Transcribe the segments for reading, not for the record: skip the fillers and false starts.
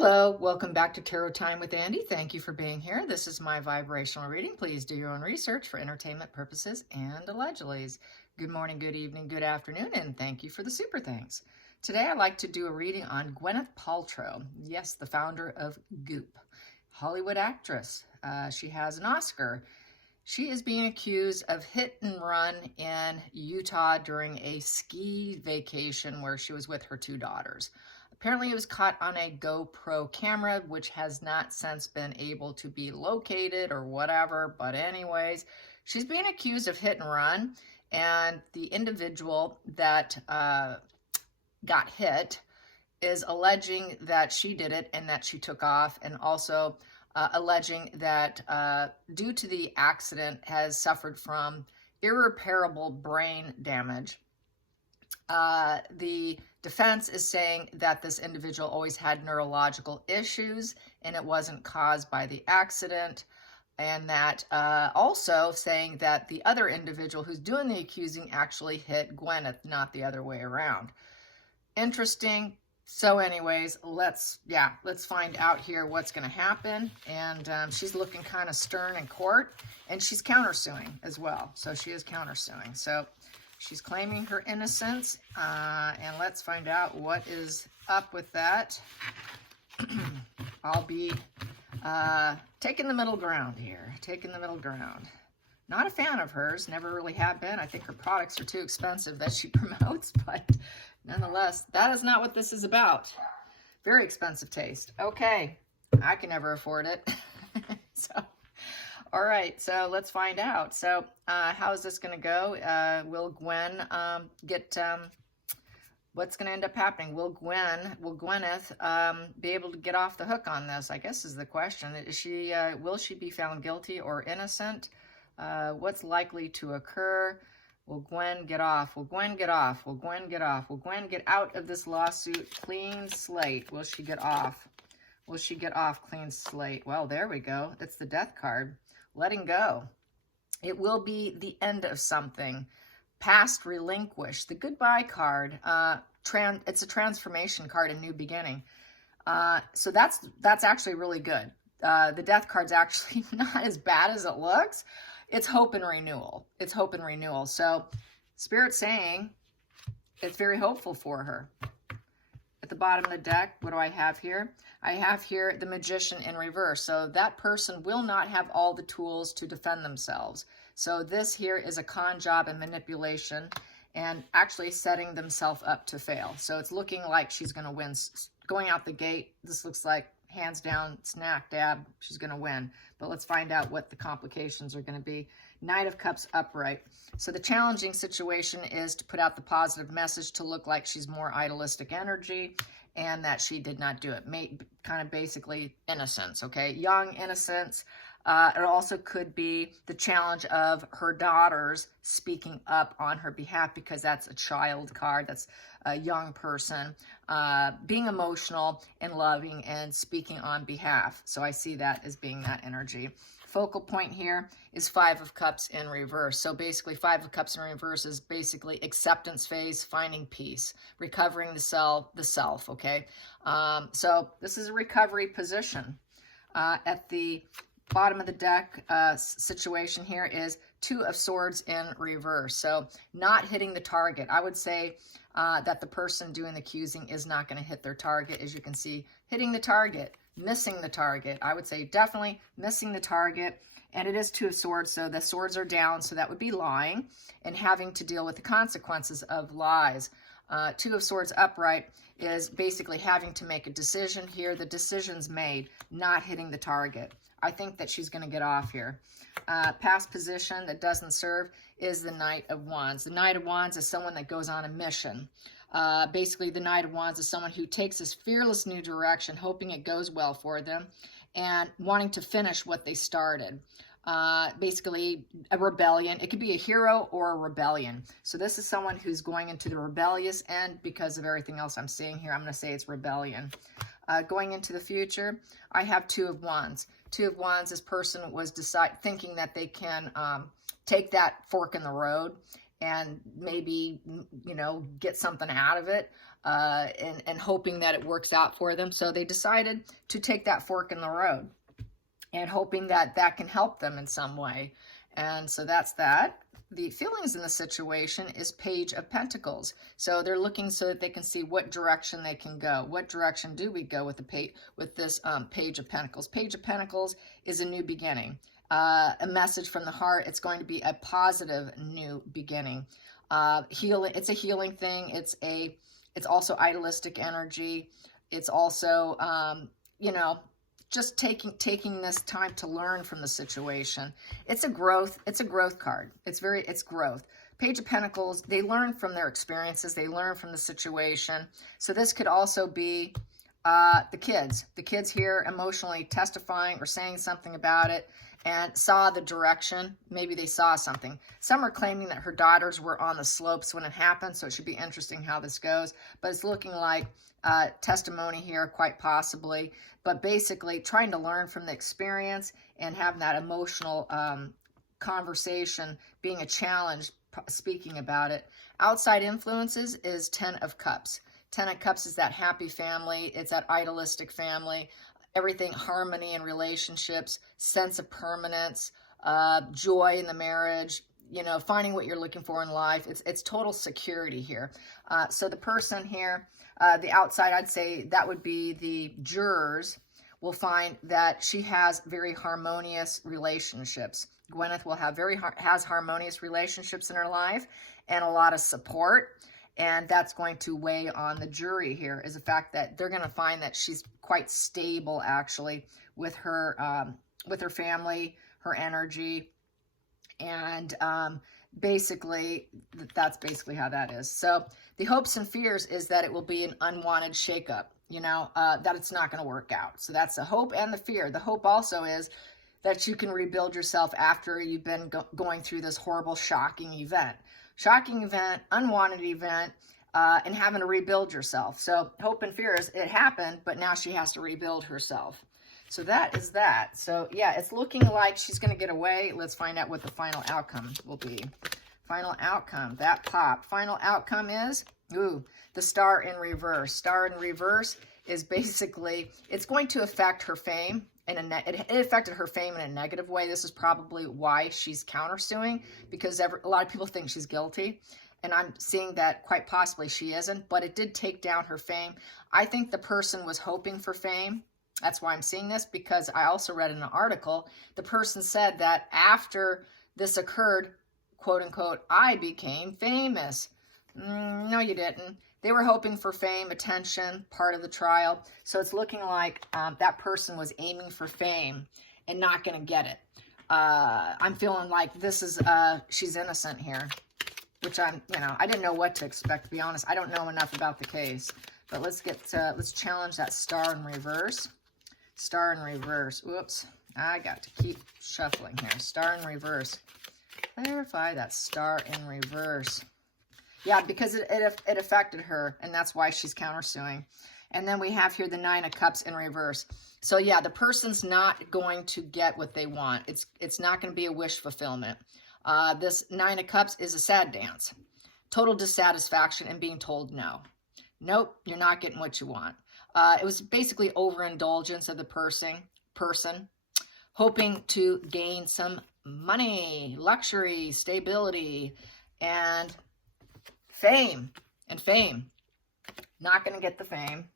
Hello, welcome back to Tarot Time with Andy. Thank you for being here. This is my vibrational reading. Please do your own research for entertainment purposes and allegedly. Good morning, good evening, good afternoon, and thank you for the super thanks. Today I'd like to do a reading on Gwyneth Paltrow. Yes, the founder of Goop, Hollywood actress. She has an Oscar. She is being accused of hit and run in Utah during a ski vacation where she was with her two daughters. Apparently it was caught on a GoPro camera, which has not since been able to be located or whatever. But anyways, she's being accused of hit and run. And the individual that got hit is alleging that she did it and that she took off, and also alleging that due to the accident has suffered from irreparable brain damage. The defense is saying that this individual always had neurological issues and it wasn't caused by the accident, and that also saying that the other individual who's doing the accusing actually hit Gwyneth, not the other way around. Interesting. So anyways, let's find out here what's going to happen. And she's looking kind of stern in court, and she's countersuing as well. So she is countersuing. So she's claiming her innocence, and let's find out what is up with that. I'll be taking the middle ground here, taking the middle ground. Not a fan of hers, never really have been. I think her products are too expensive that she promotes, but nonetheless, that is not what this is about. Very expensive taste. Okay, I can never afford it. All right, so let's find out. So how is this going to go? Will Gwen what's going to end up happening? Will Gwyneth be able to get off the hook on this, I guess is the question. Will she be found guilty or innocent? What's likely to occur? Will Gwen get off? Will Gwen get off? Will Gwen get off? Will Gwen get out of this lawsuit clean slate? Will she get off? Will she get off clean slate? Well, there we go. It's the death card. Letting go. It will be the end of something. Past relinquished. The goodbye card. It's a transformation card, a new beginning. So that's actually really good. The death card's actually not as bad as it looks. It's hope and renewal. It's hope and renewal. So Spirit's saying it's very hopeful for her. At the bottom of the deck, what do I have here? I have here the Magician in reverse. So that person will not have all the tools to defend themselves. So this here is a con job and manipulation and actually setting themselves up to fail. So it's looking like she's going to win. Going out the gate, this looks like hands down, snack dab, she's going to win. But let's find out what the complications are going to be. Knight of Cups upright. So the challenging situation is to put out the positive message to look like she's more idealistic energy and that she did not do it. Kind of basically innocence, okay? Young innocence. It also could be the challenge of her daughters speaking up on her behalf, because that's a child card. That's a young person being emotional and loving and speaking on behalf. So I see that as being that energy. Focal point here is Five of Cups in reverse. So basically Five of Cups in reverse is basically acceptance phase, finding peace, recovering the self, okay? So this is a recovery position. At the bottom of the deck situation here is Two of Swords in reverse. So not hitting the target. I would say that the person doing the accusing is not going to hit their target. As you can see, hitting the target, missing the target. I would say definitely missing the target. And it is Two of Swords, so the swords are down. So that would be lying and having to deal with the consequences of lies. Two of Swords upright is basically having to make a decision here. The decision's made, not hitting the target. I think that she's going to get off here. Past position that doesn't serve is the Knight of Wands. The Knight of Wands is someone that goes on a mission. Basically, the Knight of Wands is someone who takes this fearless new direction, hoping it goes well for them, and wanting to finish what they started. Basically, a rebellion. It could be a hero or a rebellion. So this is someone who's going into the rebellious end because of everything else I'm seeing here. I'm going to say it's rebellion. Going into the future, I have Two of Wands. Two of Wands, this person was thinking that they can take that fork in the road and maybe, you know, get something out of it, and hoping that it works out for them. So they decided to take that fork in the road and hoping that that can help them in some way. And so that's that. The feelings in the situation is Page of Pentacles. So they're looking so that they can see what direction they can go. What direction do we go with this Page of Pentacles? Page of Pentacles is a new beginning. A message from the heart. It's going to be a positive new beginning. Healing. It's a healing thing. It's also idealistic energy. It's also, you know, just taking this time to learn from the situation. It's a growth card. It's growth. Page of Pentacles, they learn from their experiences. They learn from the situation. So this could also be the kids here emotionally testifying or saying something about it and saw the direction. Maybe they saw something. Some are claiming that her daughters were on the slopes when it happened, so it should be interesting how this goes. But it's looking like testimony here, quite possibly. But basically trying to learn from the experience and having that emotional conversation being a challenge, speaking about it. Outside influences is 10 of Cups. 10 of Cups is that happy family. It's that idealistic family. Everything, harmony in relationships, sense of permanence, joy in the marriage, you know, finding what you're looking for in life. It's total security here. So the person here, the outside, I'd say that would be the jurors, will find that she has very harmonious relationships. Gwyneth will have has harmonious relationships in her life and a lot of support. And that's going to weigh on the jury here, is the fact that they're going to find that she's quite stable, actually, with her family, her energy, and basically, that's basically how that is. So the hopes and fears is that it will be an unwanted shakeup, you know, that it's not going to work out. So that's the hope and the fear. The hope also is that you can rebuild yourself after you've been going through this horrible, shocking event, unwanted event, and having to rebuild yourself. So hope and fear is it happened, but now she has to rebuild herself. So that is that. So yeah, it's looking like she's going to get away. Let's find out what the final outcome will be. Final outcome, that pop. Final outcome is, the Star in reverse. Star in reverse is basically, it's going to affect her fame. It affected her fame in a negative way. This is probably why she's countersuing, because a lot of people think she's guilty. And I'm seeing that quite possibly she isn't, but it did take down her fame. I think the person was hoping for fame. That's why I'm seeing this, because I also read in an article, the person said that after this occurred, quote unquote, I became famous. No, you didn't. They were hoping for fame, attention, part of the trial. So it's looking like that person was aiming for fame and not going to get it. I'm feeling like this is, she's innocent here, which I didn't know what to expect, to be honest. I don't know enough about the case. But let's challenge that Star in reverse. Star in reverse. Whoops. I got to keep shuffling here. Star in reverse. Clarify that Star in reverse. Yeah, because it affected her, and that's why she's countersuing. And then we have here the Nine of Cups in reverse. So yeah, the person's not going to get what they want. It's not going to be a wish fulfillment. This Nine of Cups is a sad dance. Total dissatisfaction and being told no. Nope, you're not getting what you want. It was basically overindulgence of the person, hoping to gain some money, luxury, stability, and fame. Not going to get the fame,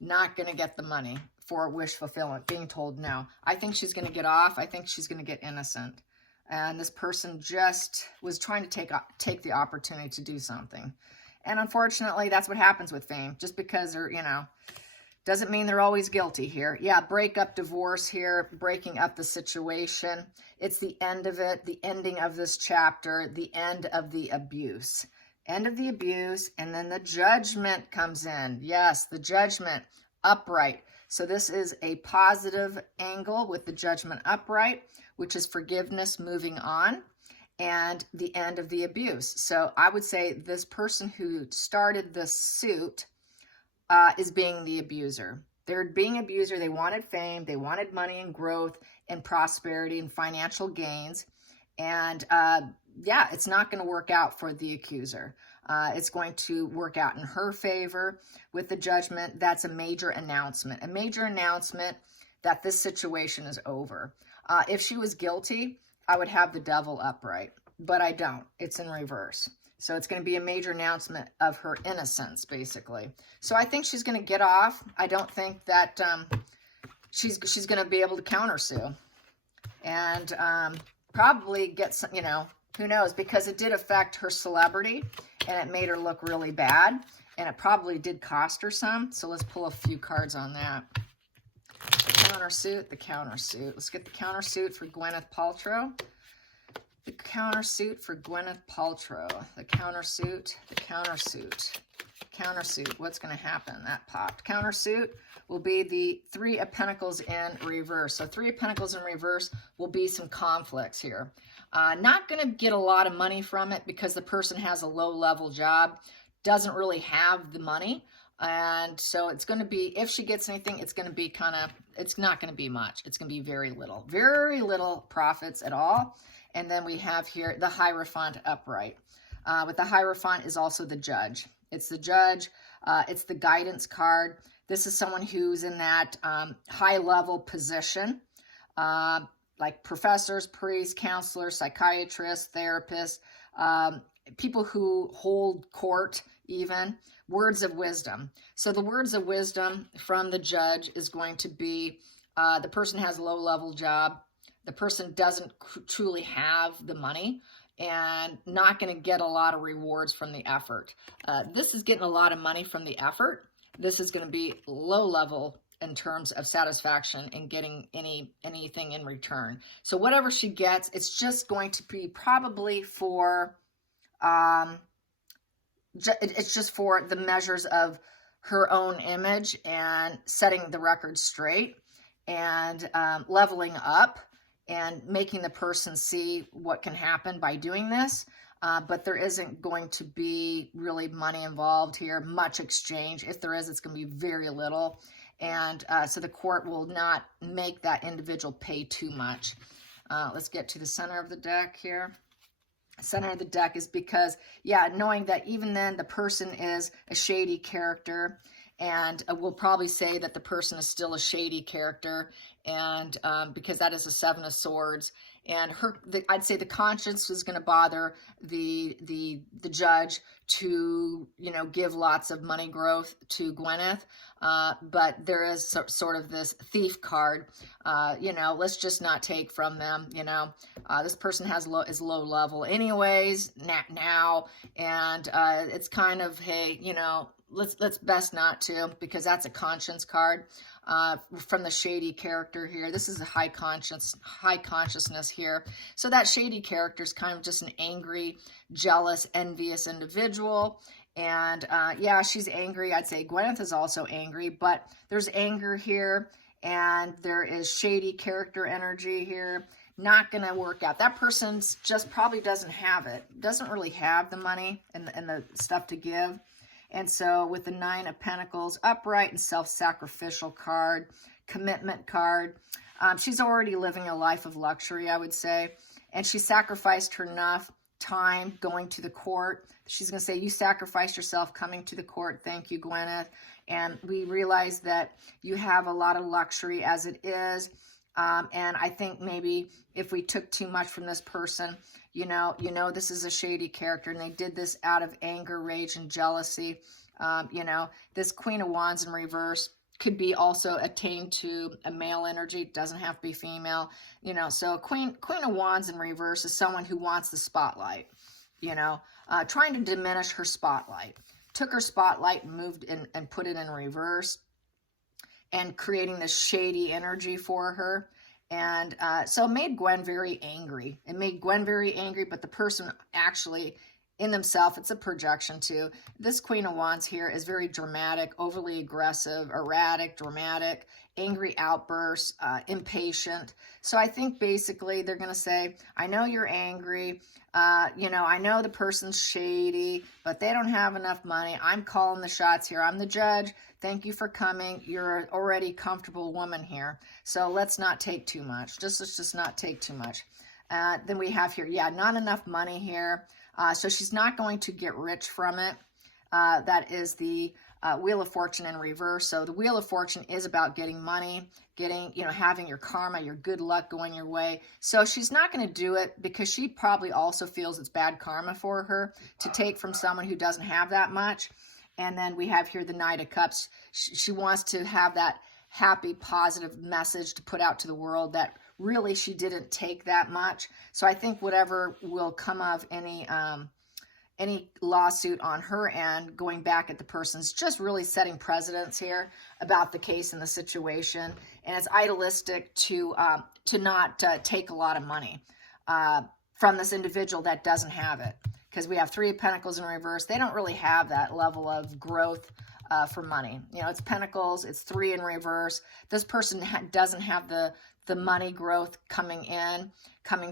not going to get the money for wish fulfillment, being told no. I think she's going to get off. I think she's going to get innocent. And this person just was trying to take the opportunity to do something. And unfortunately, that's what happens with fame. Just because they're, doesn't mean they're always guilty here. Yeah, breakup, divorce here, breaking up the situation. It's the end of it, the ending of this chapter, the end of the abuse. End of the abuse, and then the judgment comes in. Yes, the judgment, upright. So this is a positive angle with the judgment upright, which is forgiveness, moving on, and the end of the abuse. So I would say this person who started this suit is being the abuser. They're being abuser. They wanted fame. They wanted money and growth and prosperity and financial gains. And yeah, it's not going to work out for the accuser. It's going to work out in her favor with the judgment. That's a major announcement that this situation is over. If she was guilty, I would have the devil upright, but I don't. It's in reverse. So it's going to be a major announcement of her innocence, basically. So I think she's going to get off. I don't think that she's going to be able to countersue. And probably get some, who knows, because it did affect her celebrity and it made her look really bad. And it probably did cost her some. So let's pull a few cards on that. The countersuit. Let's get the countersuit for Gwyneth Paltrow. The countersuit for Gwyneth Paltrow. The countersuit. What's going to happen? That popped. Countersuit will be the Three of Pentacles in reverse. So Three of Pentacles in reverse will be some conflicts here. Not going to get a lot of money from it because the person has a low-level job, doesn't really have the money. And so it's going to be, if she gets anything, it's going to be it's not going to be much. It's going to be very little profits at all. And then we have here the Hierophant upright. With the Hierophant is also the judge. It's the judge. It's the guidance card. This is someone who's in that high-level position, like professors, priests, counselors, psychiatrists, therapists, people who hold court even, words of wisdom. So the words of wisdom from the judge is going to be the person has a low-level job. The person doesn't truly have the money and not going to get a lot of rewards from the effort. This is getting a lot of money from the effort. This is going to be low level in terms of satisfaction and getting anything in return. So whatever she gets, it's just going to be probably for, it's just for the measures of her own image and setting the record straight and leveling up and making the person see what can happen by doing this. But there isn't going to be really money involved here, much exchange. If there is, it's going to be very little. And so the court will not make that individual pay too much. Let's get to the center of the deck here. Center of the deck is because, yeah, knowing that even then the person is a shady character, and we'll probably say that the person is still a shady character, and because that is a Seven of Swords, and I'd say the conscience was going to bother the judge to give lots of money growth to Gwyneth, but there is sort of this thief card. Let's just not take from them. This person is low level anyways now, and it's kind of, hey, let's best not to, because that's a conscience card from the shady character here. This is a high consciousness here. So that shady character is kind of just an angry, jealous, envious individual. And yeah, she's angry. I'd say Gwyneth is also angry, but there's anger here and there is shady character energy here. Not going to work out. That person's just probably doesn't have it. Doesn't really have the money and the stuff to give. And so with the Nine of Pentacles upright and self-sacrificial card, commitment card, she's already living a life of luxury, I would say. And she sacrificed her enough time going to the court. She's going to say, you sacrificed yourself coming to the court. Thank you, Gwyneth. And we realize that you have a lot of luxury as it is. And I think maybe if we took too much from this person, this is a shady character and they did this out of anger, rage, and jealousy. This Queen of Wands in reverse could be also attained to a male energy. It doesn't have to be female, so Queen of Wands in reverse is someone who wants the spotlight, trying to diminish her spotlight. Took her spotlight and moved in and put it in reverse and creating this shady energy for her. And so it made Gwen very angry. It made Gwen very angry, but the person actually in themselves, it's a projection too. This Queen of Wands here is very dramatic, overly aggressive, erratic, dramatic, angry outbursts, impatient. So I think basically they're going to say, I know you're angry. I know the person's shady, but they don't have enough money. I'm calling the shots here. I'm the judge. Thank you for coming. You're an already comfortable woman here. So let's not take too much. Let's just not take too much. Then we have here, yeah, not enough money here. So she's not going to get rich from it. That is the Wheel of Fortune in reverse. So the Wheel of Fortune is about getting money, getting, having your karma, your good luck going your way. So she's not going to do it because she probably also feels it's bad karma for her to take from someone who doesn't have that much. And then we have here the Knight of Cups. She wants to have that happy, positive message to put out to the world that really she didn't take that much. So I think whatever will come of any lawsuit on her end, going back at the person's just really setting precedents here about the case and the situation. And it's idealistic to not take a lot of money from this individual that doesn't have it. Because we have Three of Pentacles in reverse. They don't really have that level of growth for money. It's Pentacles, it's 3 in reverse. This person doesn't have the money growth coming in,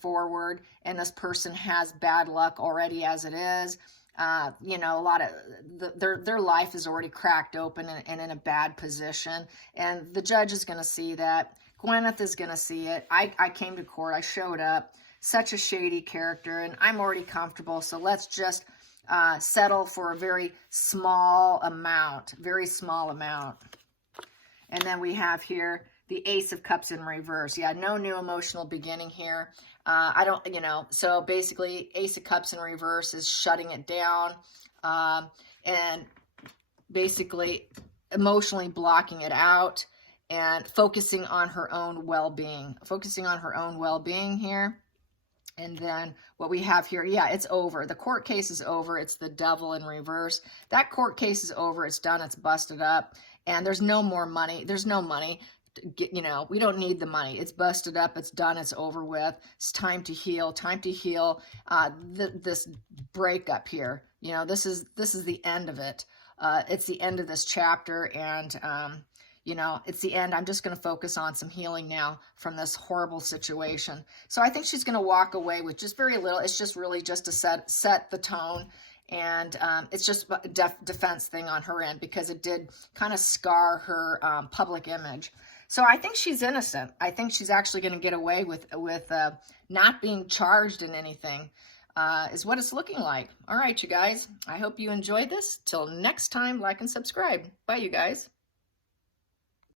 forward, and this person has bad luck already as it is. A lot of their life is already cracked open and in a bad position, and the judge is going to see that. Gwyneth is going to see it. I came to court, I showed up, such a shady character, and I'm already comfortable, so let's just settle for a very small amount. And then we have here the Ace of Cups in reverse. Yeah, no new emotional beginning here. So basically Ace of Cups in reverse is shutting it down and basically emotionally blocking it out and focusing on her own well-being. Here. And then what we have here, yeah, it's over. The court case is over. It's the Devil in reverse. That court case is over. It's done. It's busted up. And there's no more money. There's no money. We don't need the money. It's busted up. It's done. It's over with. It's time to heal. This breakup here. This is the end of it. It's the end of this chapter. And, it's the end. I'm just going to focus on some healing now from this horrible situation. So I think she's going to walk away with just very little. It's just really just to set the tone. And it's just a defense thing on her end because it did kind of scar her public image. So I think she's innocent. I think she's actually going to get away with not being charged in anything, is what it's looking like. All right, you guys. I hope you enjoyed this. Till next time, like and subscribe. Bye, you guys.